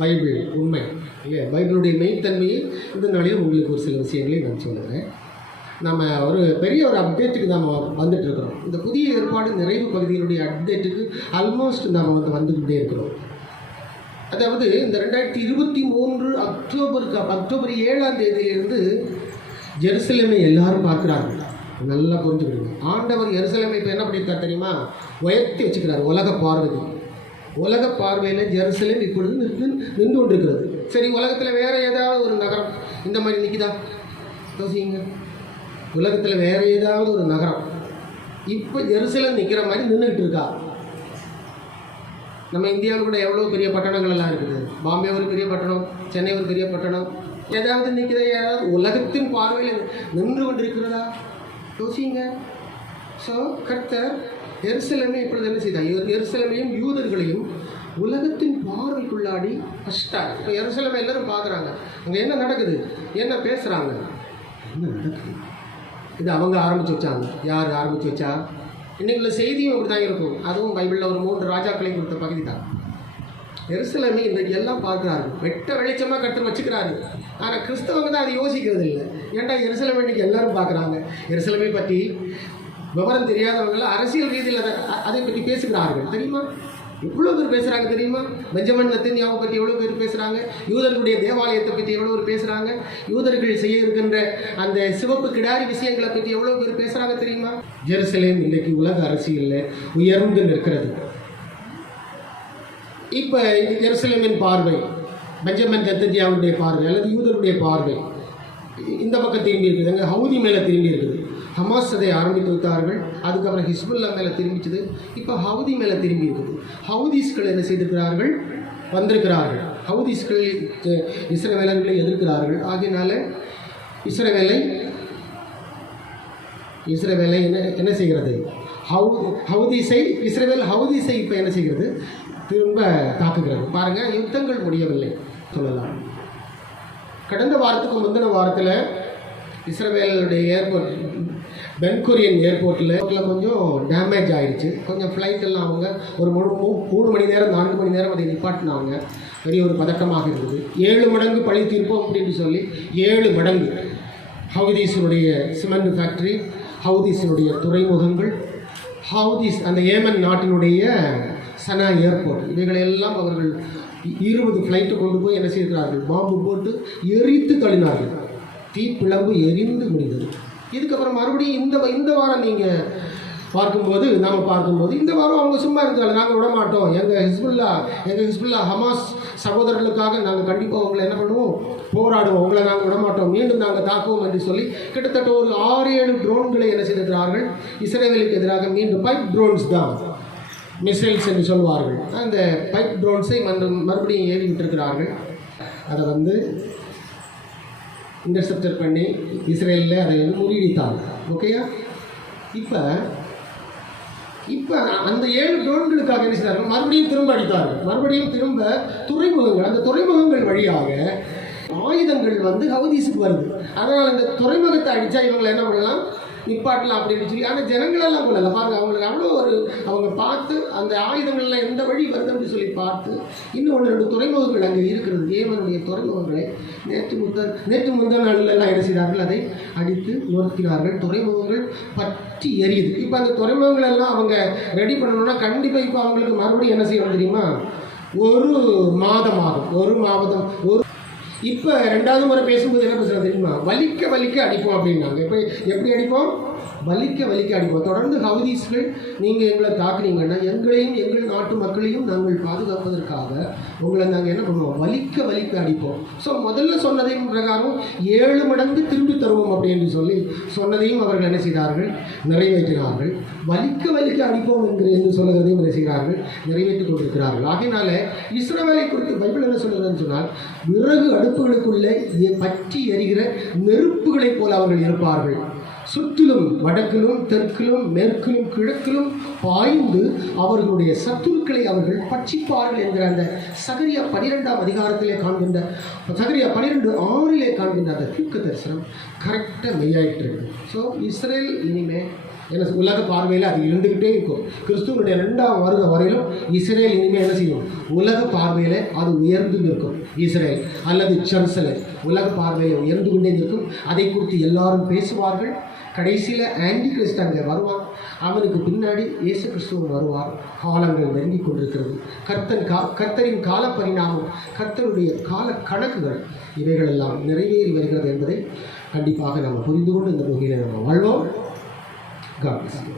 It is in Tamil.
பைபிள் உண்மை இல்லையா, பைபிளுடைய மெய்த்தன்மையை இந்த நாளையும் உங்களுக்கு ஒரு சில விஷயங்களை நான் சொல்லுகிறேன். நம்ம ஒரு பெரிய ஒரு அப்டேட்டுக்கு நாம் வந்துட்டுருக்கிறோம். இந்த புதிய ஏற்பாடு நிறைவு பகுதியினுடைய அப்டேட்டுக்கு ஆல்மோஸ்ட் நாம் வந்துக்கிட்டே இருக்கிறோம். அதாவது இந்த 2023 அக்டோபர் 7ஆம் தேதியிலிருந்து ஜெருசலேமை எல்லாரும் பார்க்குறாங்க. நல்லா புரிஞ்சுக்கிடுங்க. ஆண்டவர் எருசலேமை இப்போ என்ன பண்ணியிருக்கார் தெரியுமா? உயர்த்தி வச்சுக்கிறார். உலக பார்வையில் ஜெருசலேம் இப்பொழுது நின்று கொண்டிருக்கிறது. சரி, உலகத்தில் வேறு ஏதாவது ஒரு நகரம் இந்த மாதிரி நிற்குதா? யோசிங்க. உலகத்தில் வேறு ஏதாவது ஒரு நகரம் இப்போ ஜெருசலேம் நிற்கிற மாதிரி நின்றுக்கிட்டு இருக்கா? நம்ம இந்தியாவில் கூட எவ்வளோ பெரிய பட்டணங்கள் எல்லாம் இருக்குது. பாம்பே ஒரு பெரிய பட்டணம், சென்னை ஒரு பெரிய பட்டணம். ஏதாவது நிற்கிறதா? ஏதாவது உலகத்தின் பார்வையில் நின்று கொண்டிருக்கிறதா? யோசிங்க. ஸோ கர்த்தர் எருசலேமை இப்பொழுது என்ன செய்தார்? எருசலேமையும் யூதர்களையும் உலகத்தின் பார்வைக்குள்ளாடி ஃபஸ்ட்டாக. இப்போ எருசலேமை எல்லோரும் பார்க்குறாங்க. அங்கே என்ன நடக்குது, என்ன பேசுகிறாங்க, என்ன நடக்குது? இது அவங்க ஆரம்பித்து வச்சாங்க. யார் ஆரம்பித்து வச்சா? இன்றைக்கி உள்ள செய்தியும் அப்படி தான் இருக்கும். அதுவும் பைபிளில் ஒரு 3 ராஜாக்களை கொடுத்த பகுதி தான். எருசலேமை இன்றைக்கு எல்லாம் பார்க்குறாரு. வெட்ட வெளிச்சமாக கர்த்தர் வச்சுக்கிறாரு. ஆனால் கிறிஸ்தவங்க தான் அதை யோசிக்கிறது இல்லை. ஏன்டா எருசலேமை இன்றைக்கி எல்லோரும் பார்க்குறாங்க. எருசலேமை பற்றி விவரம் தெரியாதவர்கள் அரசியல் ரீதியில் அதை பற்றி பேசுகிறார்கள். தெரியுமா? எவ்வளோ பேர் பேசுகிறாங்க தெரியுமா? பெஞ்சமின் நெத்தன்யாவை பற்றி எவ்வளோ பேர் பேசுகிறாங்க. யூதர்களுடைய தேவாலயத்தை பற்றி எவ்வளோ பேர் பேசுகிறாங்க. யூதர்கள் செய்ய இருக்கின்ற அந்த சிவப்பு கிடாரி விஷயங்களை பற்றி எவ்வளோ பேர் பேசுகிறாங்க தெரியுமா? ஜெருசலேம் இன்றைக்கு உலக அரசியலில் உயர்ந்து நிற்கிறது. இப்போ எருசலேமின் பார்வை, பெஞ்சமின் நெத்தன்யாவுடைய பார்வை அல்லது யூதருடைய பார்வை இந்த பக்கம் திரும்பி இருக்குது. அங்கே ஹவுதி மேலே திரும்பி இருக்குது. ஹமாஸ் அதை ஆரம்பித்து வைத்தார்கள். அதுக்கப்புறம் ஹிஸ்புல்லா மேலே திரும்பிச்சது. இப்போ ஹவுதி மேலே திரும்பி இருக்குது. ஹவுதீஸ்கள் என்ன செய்திருக்கிறார்கள்? வந்திருக்கிறார்கள். ஹவுதீஸ்கள் இஸ்ரவேலர்களை எதிர்க்கிறார்கள். ஆகையினால இஸ்ரவேலை என்ன செய்கிறது? இஸ்ரவேல் ஹவுதீஸை இப்போ என்ன செய்கிறது? திரும்ப தாக்குகிறது. பாருங்கள், யுத்தங்கள் முடியவில்லை சொல்லலாம். கடந்த வாரத்துக்கு முந்தின வாரத்தில் இஸ்ரவேலுடைய ஏர்போர்ட், பென்குரியன் ஏர்போர்ட்டில் கொஞ்சம் டேமேஜ் ஆகிடுச்சு. கொஞ்சம் ஃப்ளைட்டெல்லாம் அவங்க ஒரு 3 மணி நேரம் 4 மணி நேரம் அதை நிப்பாட்டினாங்க. பெரிய ஒரு பதட்டமாக இருந்தது. 7 மடங்கு பழி தீர்ப்போம் அப்படின்னு சொல்லி 7 மடங்கு ஹவுதீஸினுடைய சிமெண்ட் ஃபேக்ட்ரி, ஹவுதீஸினுடைய துறைமுகங்கள், ஹவுதீஸ் அந்த ஏமன் நாட்டினுடைய சனா ஏர்போர்ட், இவைகளெல்லாம் அவர்கள் 20 ஃப்ளைட்டு கொண்டு போய் என்ன செய்கிறார்கள்? பாம்பு போட்டு எரித்து தள்ளினார்கள். தீப்பிழம்பு எரிந்து முடிந்தது. இதுக்கப்புறம் மறுபடியும் இந்த வாரம் நீங்கள் பார்க்கும்போது இந்த வாரம் அவங்க சும்மா இருந்தாலும் நாங்கள் விட மாட்டோம். எங்கள் ஹிஸ்புல்லா ஹமாஸ் சகோதரர்களுக்காக நாங்கள் கண்டிப்பாக உங்களை என்ன பண்ணுவோம்? போராடுவோம். உங்களை நாங்கள் விட மாட்டோம், மீண்டும் நாங்கள் தாக்குவோம் என்று சொல்லி கிட்டத்தட்ட ஒரு 6-7 ட்ரோன்களை என்ன செய்திருக்கிறார்கள்? இஸ்ரேலுக்கு எதிராக மீண்டும் பைப் ட்ரோன்ஸ் தான், மிசைல்ஸ் என்று சொல்வார்கள். அந்த பைப் ட்ரோன்ஸை மறுபடியும் ஏவி விட்டிருக்கிறார்கள். அதை இன்டர்செப்டர் பண்ணி இஸ்ரேலில் அதை முறியடித்தாங்க. ஓகேயா? இப்போ அந்த 7 ட்ரோன்களுக்காக என்ன செய்தார்கள்? மறுபடியும் திரும்ப அடித்தார்கள். மறுபடியும் திரும்ப துறைமுகங்கள், அந்த துறைமுகங்கள் வழியாக ஆயுதங்கள் ஹவுதீஸுக்கு வருது. அதனால் அந்த துறைமுகத்தை அடித்தா இவங்களை என்ன பண்ணலாம்? நிப்பாட்டலாம் அப்படின்னு சொல்லி. ஆனால் ஜனங்களெல்லாம் கொள்ளலை. பாருங்கள், அவங்களுக்கு அவ்வளோ அவங்க பார்த்து அந்த ஆயுதங்கள்லாம் எந்த வழி வருது அப்படின்னு சொல்லி பார்த்து இன்னும் 1-2 துறைமுகங்கள் அங்கே இருக்கிறது. ஏமனுடைய துறைமுகங்களை நேற்று முந்தா நாளெல்லாம் என்ன செய்தார்கள்? அதை அடித்து நொறுக்கினார்கள். துறைமுகங்கள் பற்றி எரியுது. இப்போ அந்த துறைமுகங்கள் எல்லாம் அவங்க ரெடி பண்ணணும்னா கண்டிப்பாக இப்போ அவங்களுக்கு மறுபடியும் என்ன செய்யணும் தெரியுமா? 1 மாதம் ஆகும். இப்போ 2வது முறை பேசும்போது என்ன பேசுகிறது தெரியுமா? வலிக்க அடிப்போம் அப்படின்னாங்க. இப்போ எப்படி அடிப்போம்? வலிக்க அடிப்போம். தொடர்ந்து ஹவுதீஸ்கள் நீங்கள் எங்களை தாக்குனீங்கன்னா எங்களையும் எங்கள் நாட்டு மக்களையும் நாங்கள் பாதுகாப்பதற்காக உங்களை நாங்கள் என்ன பண்ணுவோம்? வலிக்க அடிப்போம். ஸோ முதல்ல சொன்னதையும் பிரகாரம் 7 மடங்கு திரும்பி தருவோம் அப்படின்னு சொல்லி சொன்னதையும் அவர்கள் என்ன செய்தார்கள்? நிறைவேற்றினார்கள். வலிக்க அடிப்போம் என்று சொல்லுறதையும் என்ன செய்கிறார்கள்? நிறைவேற்றிக் கொண்டிருக்கிறார்கள். ஆகையினால இஸ்ரவேலை குறித்து பைபிள் என்ன சொல்லுறதுன்னு சொன்னால், விறகு அடுப்புகளுக்குள்ளே பற்றி எரிகிற நெருப்புகளைப் போல அவர்கள் இருப்பார்கள். சுற்றிலும் வடக்கிலும் தெற்கிலும் மேற்கிலும் கிழக்கிலும் பாய்ந்து அவர்களுடைய சத்துருக்களை அவர்கள் பட்சிப்பார்கள் என்கிற அந்த சகரியா 12ஆம் அதிகாரத்திலே காண்கின்ற, சகரியா 12:6 காண்கின்ற அந்த தீர்க்க தரிசனம் கரெக்டாக மெய்யாயிட்டு இருக்கு. ஸோ இஸ்ரேல் இனிமே என்ன உலக பார்வையில் அது இருந்துக்கிட்டே இருக்கும். கிறிஸ்துவனுடைய 2ஆம் வருகை வரையிலும் இஸ்ரேல் இனிமேல் என்ன செய்யும்? உலக பார்வையில் அது உயர்ந்து நிற்கும். இஸ்ரேல் அல்லது ஜெருசலேம் உலக பார்வையில் உயர்ந்து கொண்டே இருக்கும். அதை குறித்து எல்லாரும் பேசுவார்கள். கடைசியில் ஆன்டி கிறிஸ்ட் அங்கே வருவான். அவனுக்கு பின்னாடி இயேசு கிறிஸ்துவன் வருவார். காலங்கள் நெருங்கிக் கொண்டிருக்கிறது. கர்த்தரின் கால பரிணாமம், கர்த்தருடைய கால கணக்குகள் இவைகளெல்லாம் நிறைவேறி வருகிறது என்பதை கண்டிப்பாக நம்ம புரிந்து கொண்டு இந்த வகையில் நம்ம வாழ்வோம். God bless you.